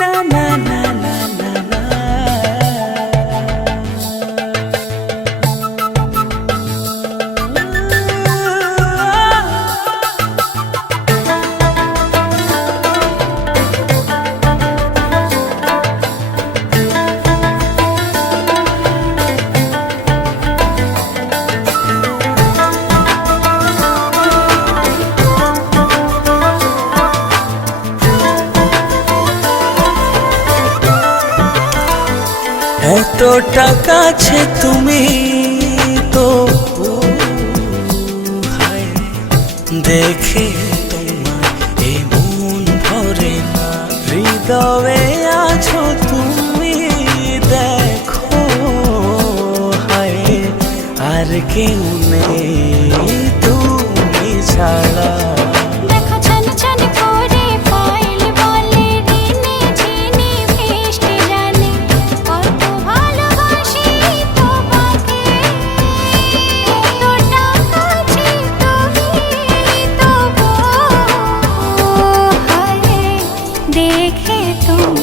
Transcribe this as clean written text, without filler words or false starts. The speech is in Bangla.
না না না না না না। এতটা কাছে তুমি তো হায়, দেখে তোমার এই মন ভরে না। হৃদয়ে আছো তুমি, দেখো হায়, আর কেউ নেই তুমি ছাড়া। देखे तुम